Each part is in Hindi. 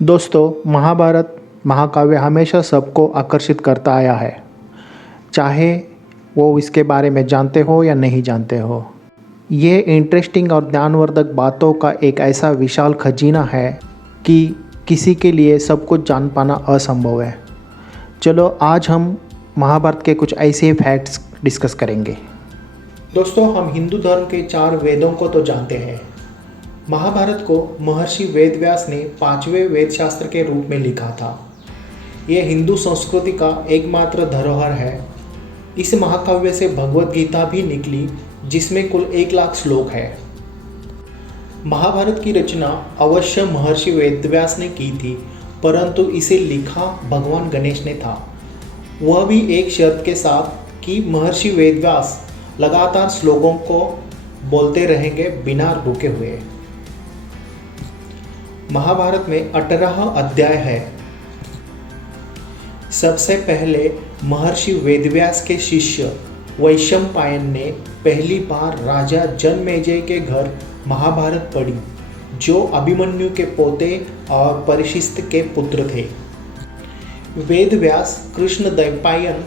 दोस्तों, महाभारत महाकाव्य हमेशा सबको आकर्षित करता आया है, चाहे वो इसके बारे में जानते हो या नहीं जानते हो। ये इंटरेस्टिंग और ज्ञानवर्धक बातों का एक ऐसा विशाल खजीना है कि किसी के लिए सब कुछ जान पाना असंभव है। चलो आज हम महाभारत के कुछ ऐसे फैक्ट्स डिस्कस करेंगे। दोस्तों, हम हिंदू धर्म के 4 वेदों को तो जानते हैं। महाभारत को महर्षि वेदव्यास ने 5वें वेदशास्त्र के रूप में लिखा था। यह हिंदू संस्कृति का एकमात्र धरोहर है। इस महाकाव्य से भगवत गीता भी निकली, जिसमें कुल 1 लाख श्लोक है। महाभारत की रचना अवश्य महर्षि वेदव्यास ने की थी, परंतु इसे लिखा भगवान गणेश ने था। वह भी एक शर्त के साथ कि महर्षि वेदव्यास लगातार श्लोकों को बोलते रहेंगे बिना रुके हुए। महाभारत में 18 अध्याय है। सबसे पहले महर्षि वेदव्यास के शिष्य वैशंपायन ने पहली बार राजा जनमेजय के घर महाभारत पढ़ी, जो अभिमन्यु के पोते और परिशिष्ट के पुत्र थे। वेदव्यास कृष्ण द्वैपायन,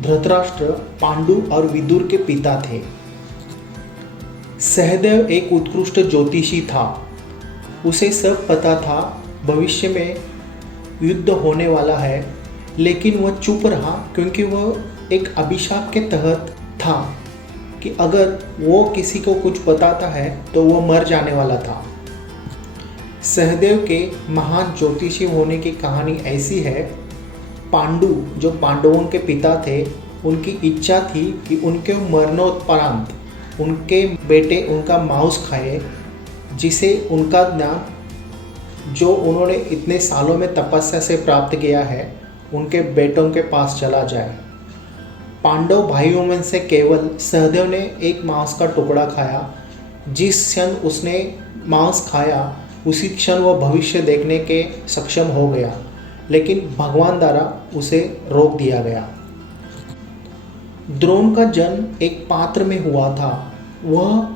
धृतराष्ट्र, पांडु और विदुर के पिता थे। सहदेव एक उत्कृष्ट ज्योतिषी था। उसे सब पता था भविष्य में युद्ध होने वाला है, लेकिन वह चुप रहा क्योंकि वह एक अभिशाप के तहत था कि अगर वो किसी को कुछ बताता है तो वह मर जाने वाला था। सहदेव के महान ज्योतिषी होने की कहानी ऐसी है। पांडु, जो पांडवों के पिता थे, उनकी इच्छा थी कि उनके मरणोत्परांत उनके बेटे उनका मांस खाए, जिसे उनका ज्ञान जो उन्होंने इतने सालों में तपस्या से प्राप्त किया है उनके बेटों के पास चला जाए। पांडव भाइयों में से केवल सहदेव ने एक मांस का टुकड़ा खाया। जिस क्षण उसने मांस खाया उसी क्षण वह भविष्य देखने के सक्षम हो गया, लेकिन भगवान द्वारा उसे रोक दिया गया। द्रोण का जन्म एक पात्र में हुआ था। वह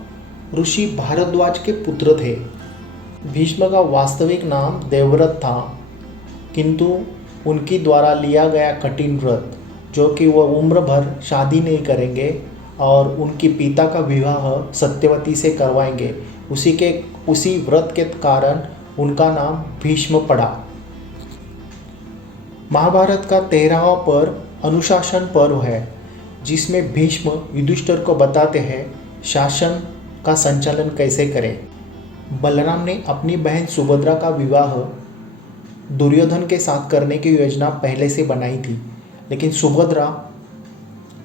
ऋषि भारद्वाज के पुत्र थे। भीष्म का वास्तविक नाम देवव्रत था, किंतु उनकी द्वारा लिया गया कठिन व्रत, जो कि वह उम्र भर शादी नहीं करेंगे और उनकी पिता का विवाह सत्यवती से करवाएंगे, उसी व्रत के कारण उनका नाम भीष्म पड़ा। महाभारत का 13वां पर्व अनुशासन पर्व है, जिसमें भीष्म युधिष्ठिर को बताते हैं शासन का संचालन कैसे करें। बलराम ने अपनी बहन सुभद्रा का विवाह दुर्योधन के साथ करने की योजना पहले से बनाई थी, लेकिन सुभद्रा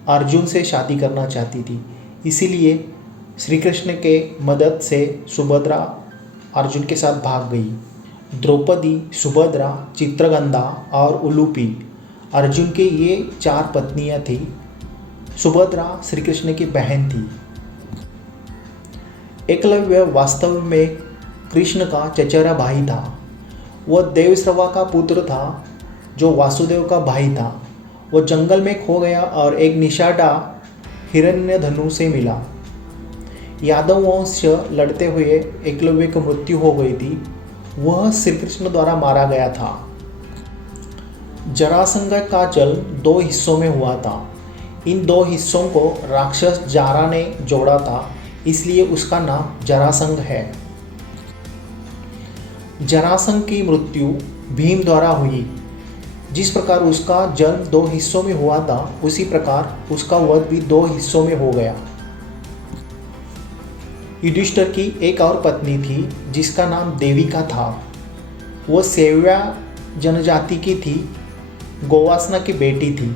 अर्जुन से शादी करना चाहती थी। इसीलिए श्री कृष्ण के मदद से सुभद्रा अर्जुन के साथ भाग गई। द्रौपदी, सुभद्रा, चित्रगंधा और उलूपी अर्जुन के ये 4 पत्नियां थी। सुभद्रा श्री कृष्ण की बहन थी। एकलव्य वास्तव में कृष्ण का चचेरा भाई था। वह देवश्रवा का पुत्र था, जो वासुदेव का भाई था। वह जंगल में खो गया और एक निषादा हिरण्यधनु से मिला। यादव वंश लड़ते हुए एकलव्य की मृत्यु हो गई थी। वह श्री कृष्ण द्वारा मारा गया था। जरासंध का जन्म 2 हिस्सों में हुआ था। इन 2 हिस्सों को राक्षस जारा ने जोड़ा था, इसलिए उसका नाम जरासंध है। जरासंध की मृत्यु भीम द्वारा हुई। जिस प्रकार उसका जन्म 2 हिस्सों में हुआ था, उसी प्रकार उसका वध भी 2 हिस्सों में हो गया। युधिष्ठिर की एक और पत्नी थी, जिसका नाम देविका था। वह सेव्या जनजाति की थी, गोवासना की बेटी थी।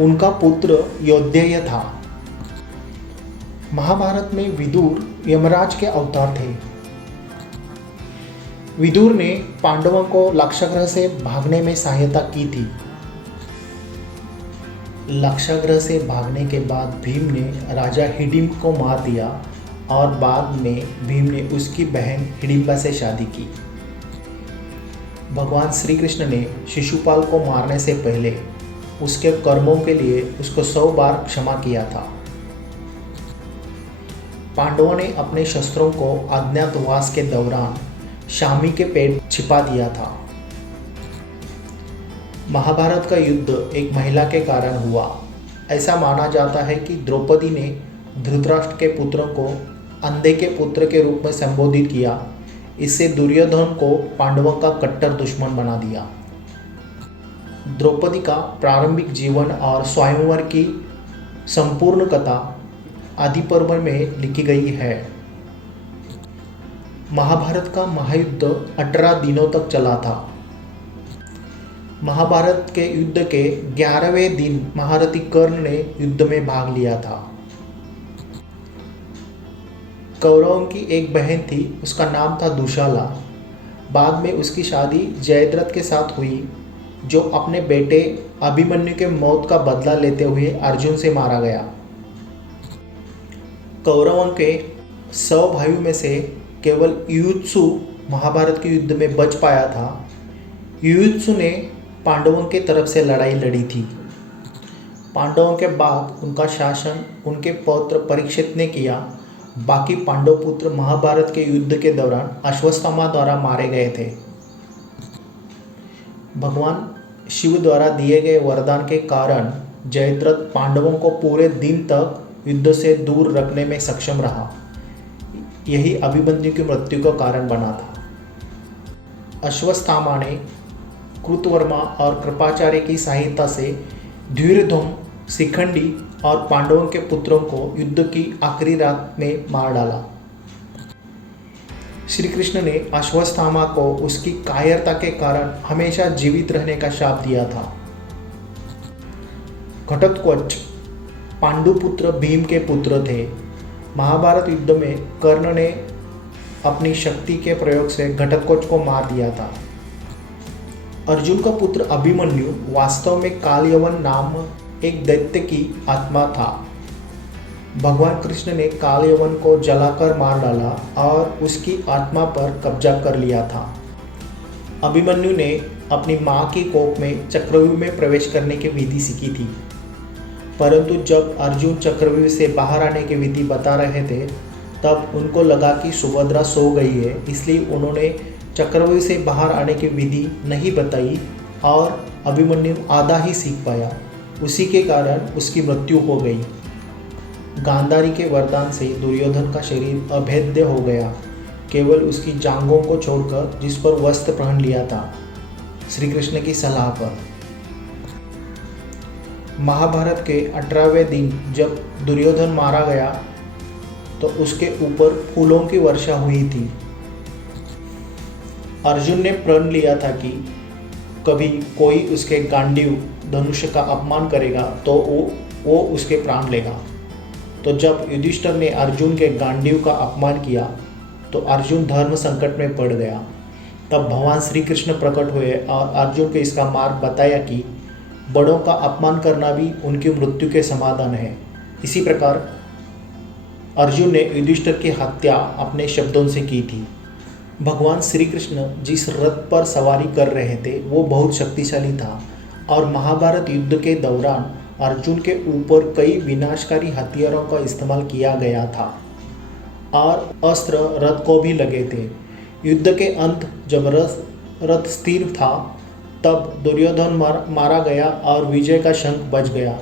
उनका पुत्र योद्धेय था। महाभारत में विदुर यमराज के अवतार थे। विदुर ने पांडवों को लाक्षागृह से भागने में सहायता की थी। लाक्षागृह से भागने के बाद भीम ने राजा हिडिंब को मार दिया और बाद में भीम ने उसकी बहन हिडिंबा से शादी की। भगवान श्री कृष्ण ने शिशुपाल को मारने से पहले उसके कर्मों के लिए उसको 100 बार क्षमा किया था। पांडवों ने अपने शस्त्रों को अज्ञातवास के दौरान शामी के पेट छिपा दिया था। महाभारत का युद्ध एक महिला के कारण हुआ। ऐसा माना जाता है कि द्रौपदी ने धृतराष्ट्र के पुत्रों को अंधे के पुत्र के रूप में संबोधित किया। इससे दुर्योधन को पांडवों का कट्टर दुश्मन बना दिया। द्रौपदी का प्रारंभिक जीवन और स्वयंवर की संपूर्ण कथा आदि पर्व में लिखी गई है। महाभारत का महायुद्ध 18 दिनों तक चला था। महाभारत के युद्ध के 11वें दिन महारथी कर्ण ने युद्ध में भाग लिया था। कौरवों की एक बहन थी, उसका नाम था दुशाला। बाद में उसकी शादी जयद्रथ के साथ हुई, जो अपने बेटे अभिमन्यु के मौत का बदला लेते हुए अर्जुन से मारा गया। कौरवों के 100 भाइयों में से केवल युयुत्सु महाभारत के युद्ध में बच पाया था। युयुत्सु ने पांडवों के तरफ से लड़ाई लड़ी थी। पांडवों के बाद उनका शासन उनके पौत्र परीक्षित ने किया। बाकी पांडव पुत्र महाभारत के युद्ध के दौरान अश्वत्थामा द्वारा मारे गए थे। भगवान शिव द्वारा दिए गए वरदान के कारण जयद्रथ पांडवों को पूरे दिन तक युद्ध से दूर रखने में सक्षम रहा। यही अभिमन्यु की मृत्यु का कारण बना था। अश्वत्थामा ने कृतवर्मा और कृपाचार्य की सहायता से धीरधुम, शिखंडी और पांडवों के पुत्रों को युद्ध की आखिरी रात में मार डाला। श्री कृष्ण ने अश्वत्थामा को उसकी कायरता के कारण हमेशा जीवित रहने का शाप दिया था। घटोत्कच पांडुपुत्र भीम के पुत्र थे। महाभारत युद्ध में कर्ण ने अपनी शक्ति के प्रयोग से घटोत्कच को मार दिया था। अर्जुन का पुत्र अभिमन्यु वास्तव में कालयवन नाम एक दैत्य की आत्मा था। भगवान कृष्ण ने कालयवन को जलाकर मार डाला और उसकी आत्मा पर कब्जा कर लिया था। अभिमन्यु ने अपनी मां की कोख में चक्रव्यूह में प्रवेश करने की विधि सीखी थी, परंतु जब अर्जुन चक्रव्यूह से बाहर आने की विधि बता रहे थे तब उनको लगा कि सुभद्रा सो गई है, इसलिए उन्होंने चक्रव्यूह से बाहर आने की विधि नहीं बताई और अभिमन्यु आधा ही सीख पाया। उसी के कारण उसकी मृत्यु हो गई। गांधारी के वरदान से दुर्योधन का शरीर अभेद्य हो गया, केवल उसकी जांघों को छोड़कर, जिस पर वस्त्र पहन लिया था श्री कृष्ण की सलाह पर। महाभारत के 18वें दिन जब दुर्योधन मारा गया तो उसके ऊपर फूलों की वर्षा हुई थी। अर्जुन ने प्रण लिया था कि कभी कोई उसके गांडीव धनुष का अपमान करेगा तो वो उसके प्राण लेगा। तो जब युधिष्ठिर ने अर्जुन के गांडीव का अपमान किया तो अर्जुन धर्म संकट में पड़ गया। तब भगवान श्री कृष्ण प्रकट हुए और अर्जुन को इसका मार्ग बताया कि बड़ों का अपमान करना भी उनकी मृत्यु के समाधान है। इसी प्रकार अर्जुन ने युधिष्ठिर की हत्या अपने शब्दों से की थी। भगवान श्री कृष्ण जिस रथ पर सवारी कर रहे थे वो बहुत शक्तिशाली था और महाभारत युद्ध के दौरान अर्जुन के ऊपर कई विनाशकारी हथियारों का इस्तेमाल किया गया था और अस्त्र रथ को भी लगे थे। युद्ध के अंत जब रथ स्थिर था तब दुर्योधन मारा गया और विजय का शंख बज गया।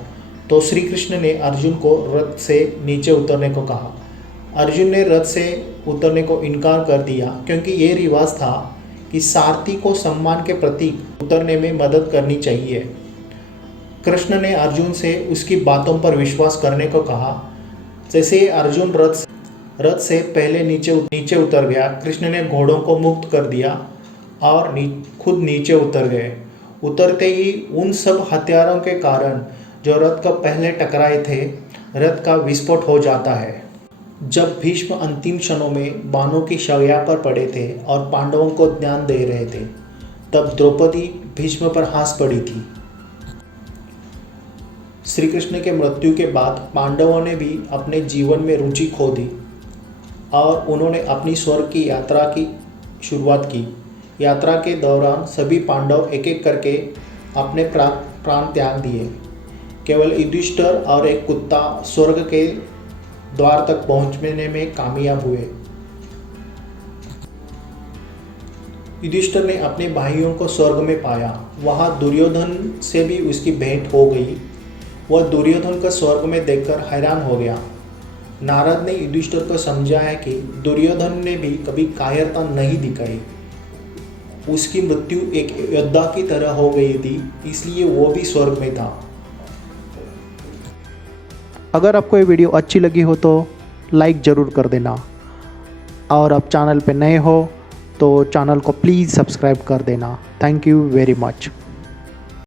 तो श्री कृष्ण ने अर्जुन को रथ से नीचे उतरने को कहा। अर्जुन ने रथ से उतरने को इनकार कर दिया, क्योंकि ये रिवाज था कि सारथी को सम्मान के प्रतीक उतरने में मदद करनी चाहिए। कृष्ण ने अर्जुन से उसकी बातों पर विश्वास करने को कहा। जैसे ही अर्जुन रथ से पहले नीचे उतर गया, कृष्ण ने घोड़ों को मुक्त कर दिया और खुद नीचे उतर गए। उतरते ही उन सब हथियारों के कारण जो रथ को पहले टकराए थे, रथ का विस्फोट हो जाता है। जब भीष्म अंतिम क्षणों में बाणों की शैया पर पड़े थे और पांडवों को ज्ञान दे रहे थे, तब द्रौपदी भीष्म पर हंस पड़ी थी। श्री कृष्ण के मृत्यु के बाद पांडवों ने भी अपने जीवन में रुचि खो दी और उन्होंने अपनी स्वर्ग की यात्रा की शुरुआत की। यात्रा के दौरान सभी पांडव एक एक करके अपने प्राण त्याग दिए। केवल युधिष्ठिर और एक कुत्ता स्वर्ग के द्वार तक पहुंचने में कामयाब हुए। युधिष्ठिर ने अपने भाइयों को स्वर्ग में पाया। वहाँ दुर्योधन से भी उसकी भेंट हो गई। वह दुर्योधन को स्वर्ग में देखकर हैरान हो गया। नारद ने युधिष्ठिर को समझाया कि दुर्योधन ने भी कभी कायरता नहीं दिखाई। उसकी मृत्यु एक योद्धा की तरह हो गई थी, इसलिए वो भी स्वर्ग में था। अगर आपको ये वीडियो अच्छी लगी हो तो लाइक ज़रूर कर देना, और आप चैनल पे नए हो तो चैनल को प्लीज़ सब्सक्राइब कर देना। Thank you very much.